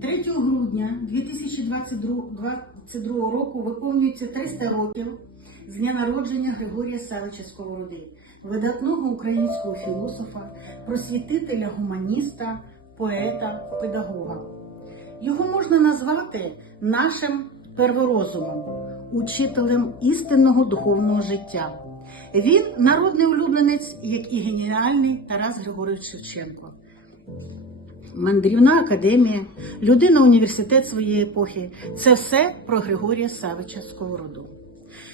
3 грудня 2022 року виповнюється 300 років з дня народження Григорія Савича Сковороди, видатного українського філософа, просвітителя, гуманіста, поета, педагога. Його можна назвати нашим перворозумом, учителем істинного духовного життя. Він народний улюбленець, як і геніальний Тарас Григорович Шевченко. Мандрівна академія, людина університет своєї епохи це все про Григорія Савича Сковороду.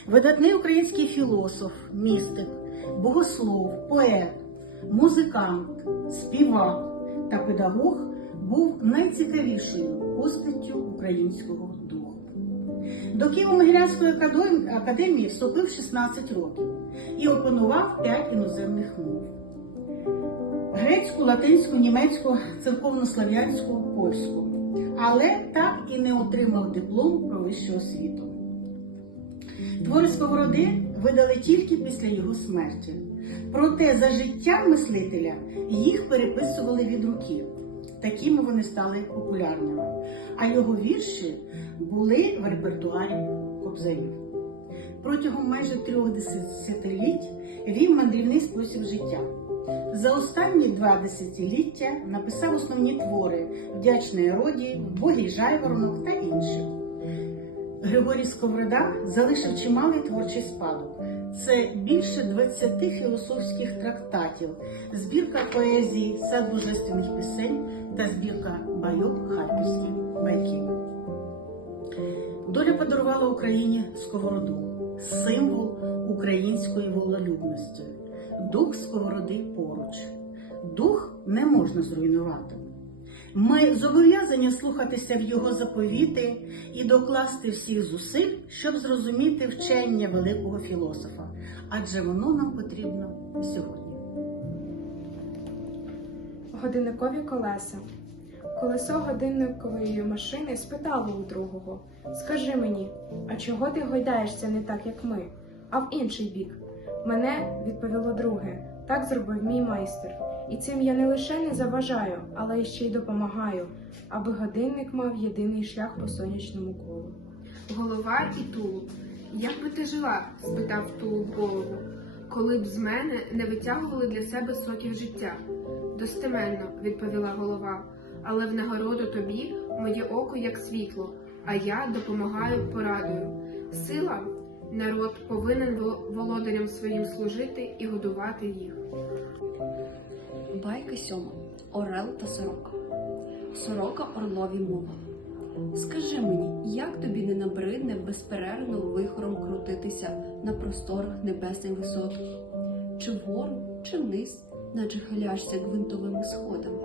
Видатний український філософ, містик, богослов, поет, музикант, співак та педагог був найцікавішою постаттю українського духу. До Києво-Могилянської академії вступив 16 років і опанував 5 іноземних мов грецьку, латинську, німецьку, церковнослов'янську, польську, але так і не отримав диплом про вищу освіту. Твори Сковороди видали тільки після його смерті. Проте за життя мислителя їх переписували від руки. Такими вони стали популярними. А його вірші були в репертуарі кобзарів. Протягом майже трьох десятиліть вів мандрівний спосіб життя. За останні два десятиліття написав основні твори Вдячної роді, Богій жайворонок та інші. Григорій Сковорода залишив чималий творчий спадок. Це більше 20 філософських трактатів, збірка поезії, сад божественних пісень та збірка байок харківських байків. Доля подарувала Україні сковороду, символ української вололюбності. Дух сковороди поруч. Дух не можна зруйнувати. Ми зобов'язані слухатися в його заповіти і докласти всіх зусиль, щоб зрозуміти вчення великого філософа, адже воно нам потрібно сьогодні. Годинникові колеса. Колесо годинникової машини спитало у другого: Скажи мені, а чого ти гойдаєшся не так, як ми, а в інший бік? Мене відповіло друге, так зробив мій майстер. І цим я не лише не заважаю, але й ще й допомагаю, аби годинник мав єдиний шлях по сонячному колу. Голова і тулуб. Як би ти жила? спитав тулуб голову, коли б з мене не витягували для себе соків життя. Достеменно, відповіла голова, але в нагороду тобі моє око як світло, а я допомагаю порадою. Сила народ повинен володарям своїм служити і годувати їх. Байка сьома. Орел та сорока. Сорока орлові мова. Скажи мені, як тобі не набридне безперервно вихором крутитися на просторах небесних висот? Чи вгору, чи вниз, наче халяшся гвинтовими сходами?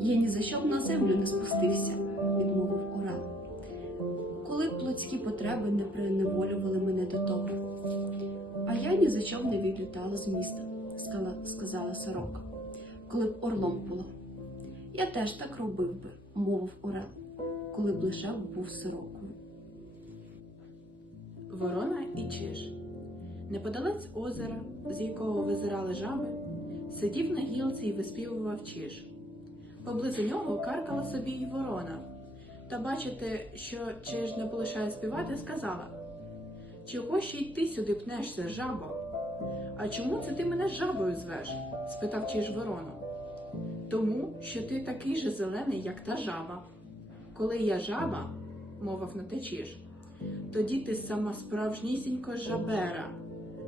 Я ні за що б на землю не спустився. Плотські потреби не приневолювали мене до того. А я ні за що не відлітала з міста, сказала сорока коли б орлом було. Я теж так робив би, мовив Орел, коли б лише був сирокою. Ворона і Чиж. Неподалець озера, з якого визирали жаби, сидів на гілці і виспівував Чиж. Поблизу нього каркала собі й ворона. Та бачити, що Чиж не полишає співати, сказала: Чого ще й ти сюди пнешся, жабо? А чому це ти мене жабою звеш? спитав Чиж ворону. Тому, що ти такий же зелений, як та жаба. Коли я жаба, мовив на те Чиж, тоді ти сама справжнісінько жабера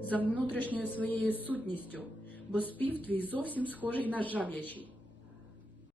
за внутрішньою своєю сутністю, бо спів твій зовсім схожий на жаб'ячий.